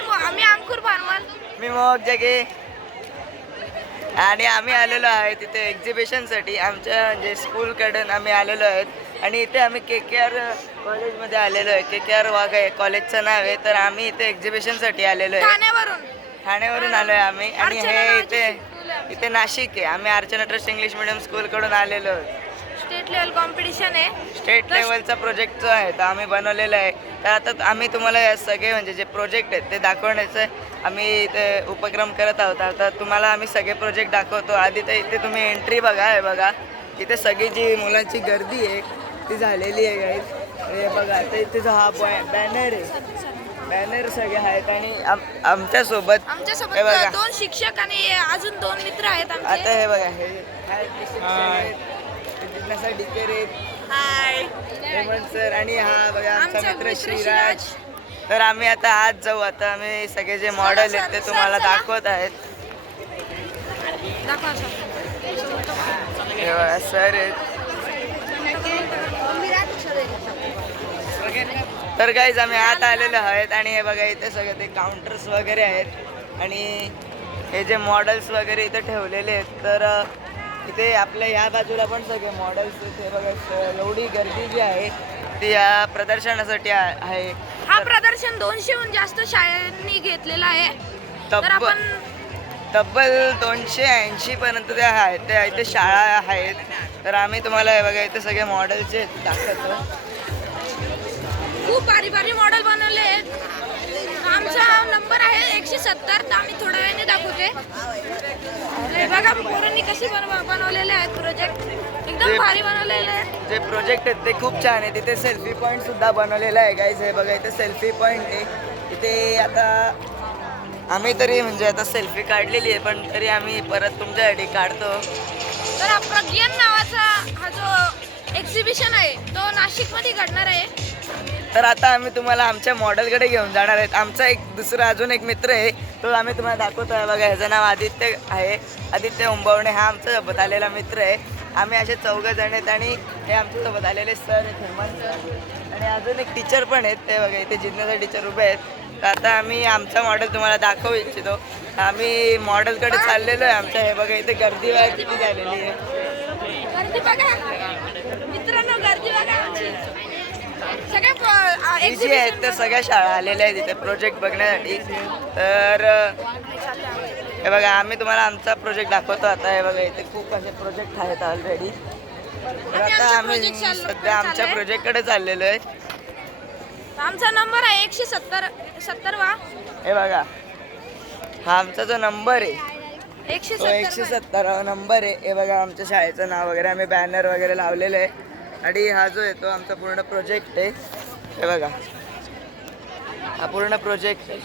आम्ही अंकुर भारमल. मी मोहक जगे आणि आम्ही आलेलो आहे तिथे एक्झिबिशनसाठी आमच्या म्हणजे स्कूलकडून आम्ही आलेलो आहेत आणि इथे आम्ही KKR कॉलेजमध्ये आलेलो आहे. KKR वाघ आहे कॉलेजचं नाव आहे. तर आम्ही इथे एक्झिबिशनसाठी आलेलो आहे. ठाण्यावरून आलो आहे आम्ही आणि हे इथे नाशिक आहे. आम्ही अर्चना ट्रस्ट इंग्लिश मिडियम स्कूलकडून आलेलो आहोत. स्टेट लेवल कॉम्पिटिशन आहे. स्टेट लेवलचा प्रोजेक्ट जो आहे तो आम्ही बनवलेला आहे. तर आता आम्ही तुम्हाला या सगळे म्हणजे जे प्रोजेक्ट आहेत ते दाखवण्याचं आम्ही इथे उपक्रम करत आहोत. आता तुम्हाला आम्ही सगळे प्रोजेक्ट दाखवतो. आधी तर इथे तुम्ही एंट्री बघा. हे बघा इथे सगळी जी मुलांची गर्दी आहे ती झालेली आहे गाईज. हे बघा आता इथे जो हा बॅनर आहे बॅनर सगळे आहेत आणि आमच्यासोबत हे बघा 2 शिक्षक आणि अजून 2 मित्र आहेत आमचे. आता हे बघा हे जिज्ञासा डिकेर आहेत, हेमंत सर आणि हा बघा आमचा मित्र श्रीराज. तर आम्ही आता आज जाऊ. आता आम्ही सगळे जे मॉडेल आहेत ते तुम्हाला दाखवत आहेत. हे बघा सर आहेत. तर गाईज आम्ही आत आलेलो आहेत आणि हे बघा इथे सगळे ते काउंटर्स वगैरे आहेत आणि हे जे मॉडेल्स वगैरे इथे ठेवलेले आहेत. तर इथे आपल्या ह्या बाजूला पण सगळे मॉडेल्स इथे बघा एवढी गर्दी जी आहे ती या प्रदर्शनासाठी आहे. हा प्रदर्शन 200हून जास्त शाळांनी घेतलेला आहे. तर आपण तब्बल 280 पर्यंत ते आहेत. ते इथे शाळा आहेत. तर आम्ही तुम्हाला हे बघा इथे सगळे मॉडेलचे दाखवतो. खूप भारी भारी मॉडेल बनवले आहेत. आमचा नंबर आहे 170. तर आम्ही थोड्या वेळाने दाखवते. हे बघा पोरांनी कशी बनवलेले आहेत प्रोजेक्ट. एकदम भारी बनवलेले आहेत. जे प्रोजेक्ट आहेत ते खूप छान आहे. तिथे सेल्फी पॉईंट सुद्धा बनवलेला आहे गाईज. हे बघा इथे सेल्फी पॉईंट आहे. इथे आता आम्ही तरी म्हणजे आता सेल्फी काढलेली आहे पण तरी आम्ही परत तुमच्यासाठी काढतो. तर हा प्रज्ञान नावाचा हा जो एक्झिबिशन आहे तो नाशिकमध्ये घडणार आहे. तर आता आम्ही तुम्हाला आमच्या मॉडेलकडे घेऊन जाणार आहेत. आमचा एक दुसरा अजून एक मित्र आहे तो आम्ही तुम्हाला दाखवतो आहे. बघा ह्याचं नाव आदित्य आहे. आदित्य उंबवणे हा आमच्यासोबत आलेला मित्र आहे. आम्ही असे 4 जण आहेत आणि हे आमच्यासोबत आलेले सर आहेत हेमंत सर आणि अजून एक टीचर पण आहेत. ते बघा इथे जिज्ञासा टीचर उभे आहेत. तर आता आम्ही आमचा मॉडेल तुम्हाला दाखवू इच्छितो. आम्ही मॉडेलकडे चाललेलो आहे आमच्या. हे बघा इथे गर्दी वगैरे किती झालेली आहे. गर्दी बघा मित्रांनो, गर्दी बघा. जी आहेत त्या सगळ्या शाळा आलेल्या आहेत इथे प्रोजेक्ट बघण्यासाठी. तर हे बघा आम्ही तुम्हाला आमचा प्रोजेक्ट दाखवतो आता. हे बघा इथे खूप असे प्रोजेक्ट आहेत ऑलरेडी. तर आता आम्ही सध्या आमच्या प्रोजेक्टकडे चाललेलो आहे. आमचा नंबर आहे 170 वा. हे बघा हा आमचा जो नंबर आहे 170 नंबर आहे. हे बघा आमच्या शाळेचं नाव वगैरे आम्ही बॅनर वगैरे लावलेलं आहे आणि हा जो आहे तो आमचा पूर्ण प्रोजेक्ट आहे. हे बघा हा पूर्ण प्रोजेक्ट आहे.